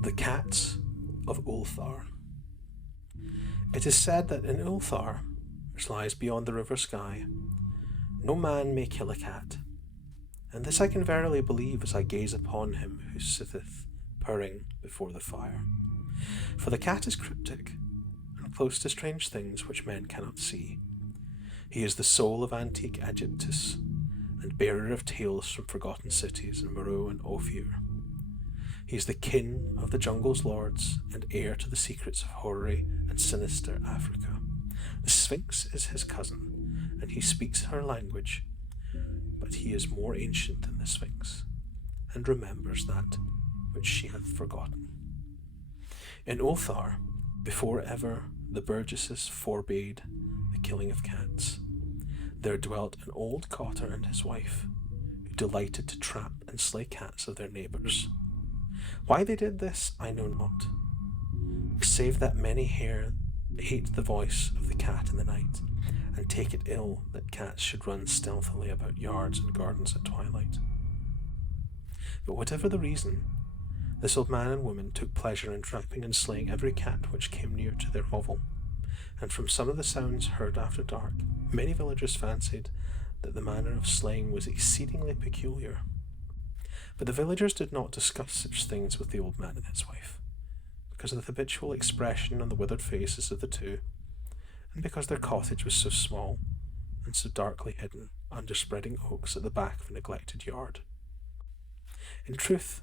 The Cats of Ulthar. It is said that in Ulthar, which lies beyond the river Sky, no man may kill a cat, and this I can verily believe as I gaze upon him who sitteth purring before the fire. For the cat is cryptic, and close to strange things which men cannot see. He is the soul of antique Egyptus, and bearer of tales from forgotten cities in Meroe and Ophir. He is the kin of the jungle's lords, and heir to the secrets of hoary and sinister Africa. The Sphinx is his cousin, and he speaks her language, but he is more ancient than the Sphinx, and remembers that which she hath forgotten. In Ulthar, before ever the burgesses forbade the killing of cats, there dwelt an old cotter and his wife, who delighted to trap and slay cats of their neighbours. Why they did this, I know not, save that many hate the voice of the cat in the night, and take it ill that cats should run stealthily about yards and gardens at twilight. But whatever the reason, this old man and woman took pleasure in trapping and slaying every cat which came near to their hovel, and from some of the sounds heard after dark, many villagers fancied that the manner of slaying was exceedingly peculiar. But the villagers did not discuss such things with the old man and his wife, because of the habitual expression on the withered faces of the two, and because their cottage was so small and so darkly hidden under spreading oaks at the back of a neglected yard. In truth,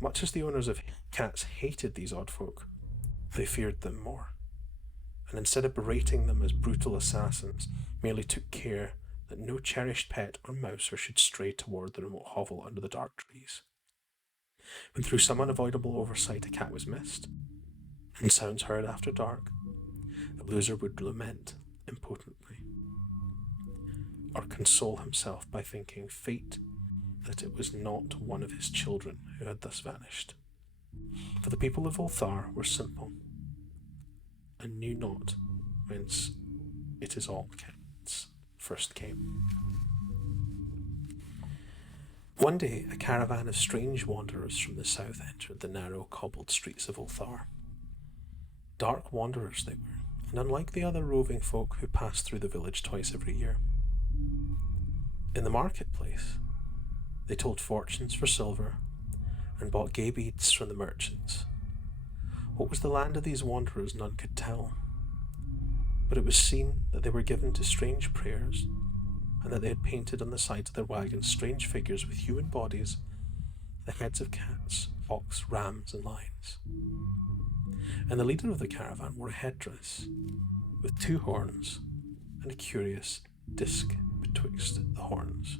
much as the owners of cats hated these odd folk, they feared them more, and instead of berating them as brutal assassins, merely took care that no cherished pet or mouser should stray toward the remote hovel under the dark trees. When through some unavoidable oversight a cat was missed, and sounds heard after dark, the loser would lament impotently, or console himself by thinking fate that it was not one of his children who had thus vanished. For the people of Ulthar were simple, and knew not whence it is all cats first came. One day a caravan of strange wanderers from the south entered the narrow cobbled streets of Ulthar. Dark wanderers they were, and unlike the other roving folk who passed through the village twice every year. In the marketplace, they told fortunes for silver, and bought gay beads from the merchants. What was the land of these wanderers none could tell, but it was seen that they were given to strange prayers, and that they had painted on the sides of their wagons strange figures with human bodies, the heads of cats, ox, rams, and lions. And the leader of the caravan wore a headdress with two horns and a curious disc betwixt the horns.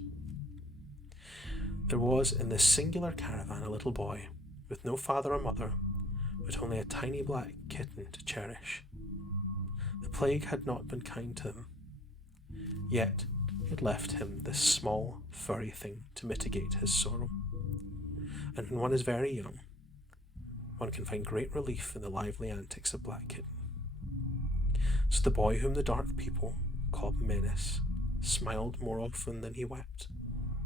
There was in this singular caravan a little boy, with no father or mother, but only a tiny black kitten to cherish. The plague had not been kind to him, yet it had left him this small, furry thing to mitigate his sorrow. And when one is very young, one can find great relief in the lively antics of Black Kitten. So the boy whom the dark people called Menace smiled more often than he wept,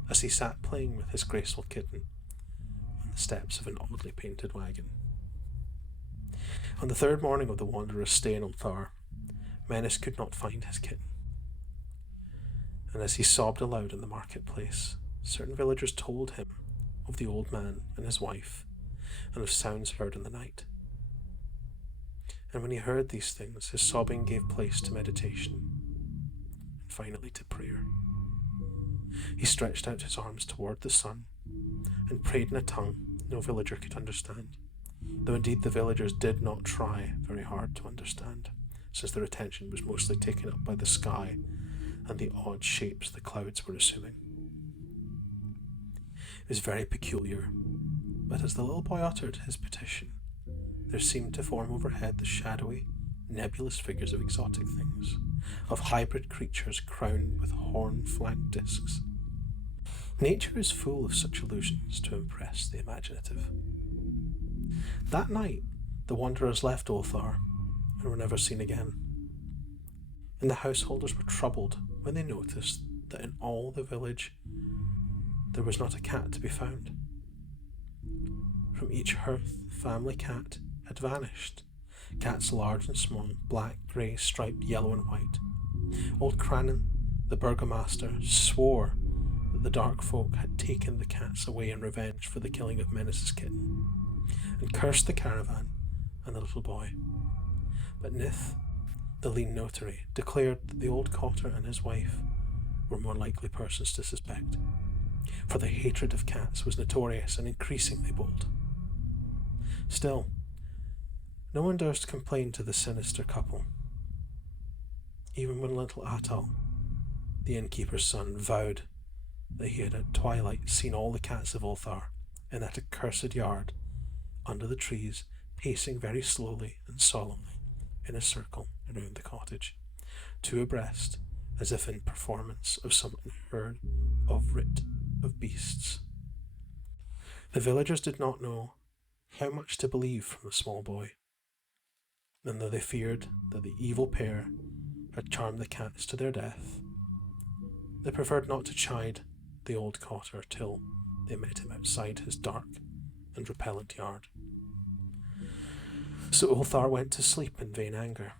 as he sat playing with his graceful kitten on the steps of an oddly painted wagon. On the third morning of the wanderer's stay in Ulthar, Menace could not find his kitten, and as he sobbed aloud in the marketplace, certain villagers told him of the old man and his wife, and of sounds heard in the night. And when he heard these things, his sobbing gave place to meditation, and finally to prayer. He stretched out his arms toward the sun, and prayed in a tongue no villager could understand, though indeed the villagers did not try very hard to understand, since their attention was mostly taken up by the sky and the odd shapes the clouds were assuming. It was very peculiar, but as the little boy uttered his petition, there seemed to form overhead the shadowy, nebulous figures of exotic things, of hybrid creatures crowned with horn-flanked discs. Nature is full of such illusions to impress the imaginative. That night, the wanderers left Ulthar and were never seen again, and the householders were troubled when they noticed that in all the village there was not a cat to be found. from each hearth family cat had vanished. Cats large and small, black, grey, striped, yellow and white. Old Cranon, the burgomaster, swore that the dark folk had taken the cats away in revenge for the killing of Menace's kitten, and cursed the caravan and the little boy. But Nith, the lean notary, declared that the old cotter and his wife were more likely persons to suspect, for their hatred of cats was notorious and increasingly bold. Still, no one durst complain to the sinister couple, even when little Atal, the innkeeper's son, vowed that he had at twilight seen all the cats of Ulthar in that accursed yard under the trees, pacing very slowly and solemnly in a circle around the cottage, two abreast, as if in performance of some unheard of rite of beasts. The villagers did not know how much to believe from the small boy, and though they feared that the evil pair had charmed the cats to their death, they preferred not to chide the old cotter till they met him outside his dark and repellent yard. So Ulthar went to sleep in vain anger,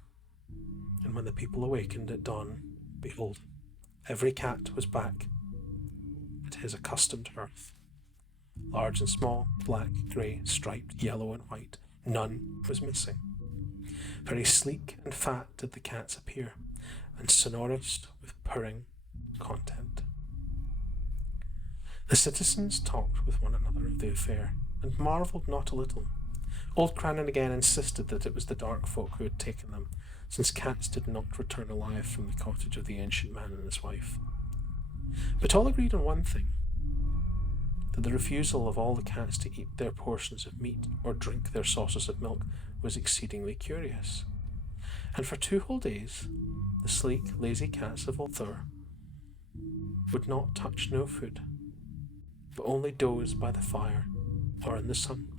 and when the people awakened at dawn, behold, every cat was back at his accustomed hearth. Large and small, black, grey, striped, yellow and white, none was missing. Very sleek and fat did the cats appear, and sonorous with purring content. The citizens talked with one another of the affair, and marvelled not a little. Old Cranon again insisted that it was the dark folk who had taken them, since cats did not return alive from the cottage of the ancient man and his wife. But all agreed on one thing, that the refusal of all the cats to eat their portions of meat or drink their saucers of milk was exceedingly curious. And for 2 whole days, the sleek, lazy cats of Ulthar would not touch no food, but only doze by the fire or in the sun.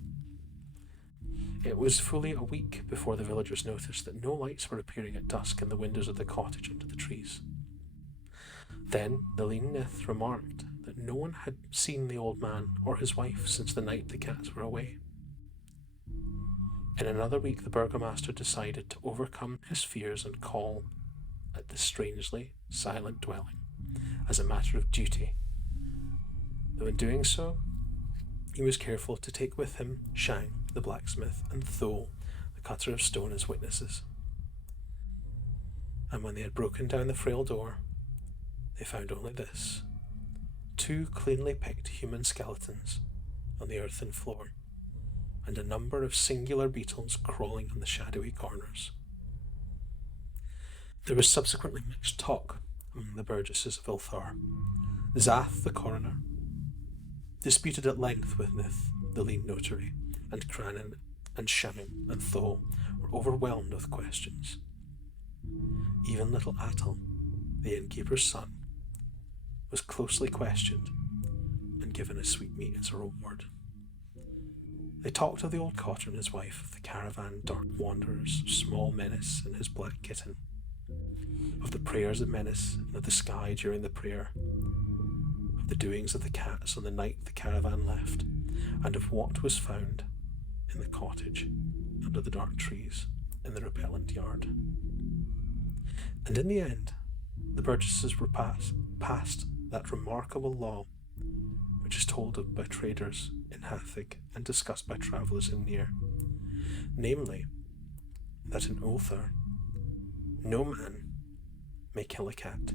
It was fully a week before the villagers noticed that no lights were appearing at dusk in the windows of the cottage under the trees. Then the lean Nith remarked that no one had seen the old man or his wife since the night the cats were away. In another week the burgomaster decided to overcome his fears and call at the strangely silent dwelling as a matter of duty, though in doing so he was careful to take with him Shang, the blacksmith, and Thol, the cutter of stone, as witnesses. And when they had broken down the frail door, they found only this: 2 cleanly picked human skeletons on the earthen floor, and a number of singular beetles crawling on the shadowy corners. There was subsequently much talk among the burgesses of Ulthar. Zath, the coroner, disputed at length with Nith, the lean notary, and Cranon and Shang and Thol were overwhelmed with questions. Even little Atal, the innkeeper's son, was closely questioned and given a sweetmeat as a reward. They talked of the old cotter and his wife, of the caravan, dark wanderers, small Menace and his black kitten, of the prayers of Menace and of the sky during the prayer, of the doings of the cats on the night the caravan left, and of what was found in the cottage under the dark trees in the repellent yard. And in the end, the burgesses were passed that remarkable law which is told of by traders in Hathig and discussed by travellers in Near, namely, that in Ulthar no man may kill a cat.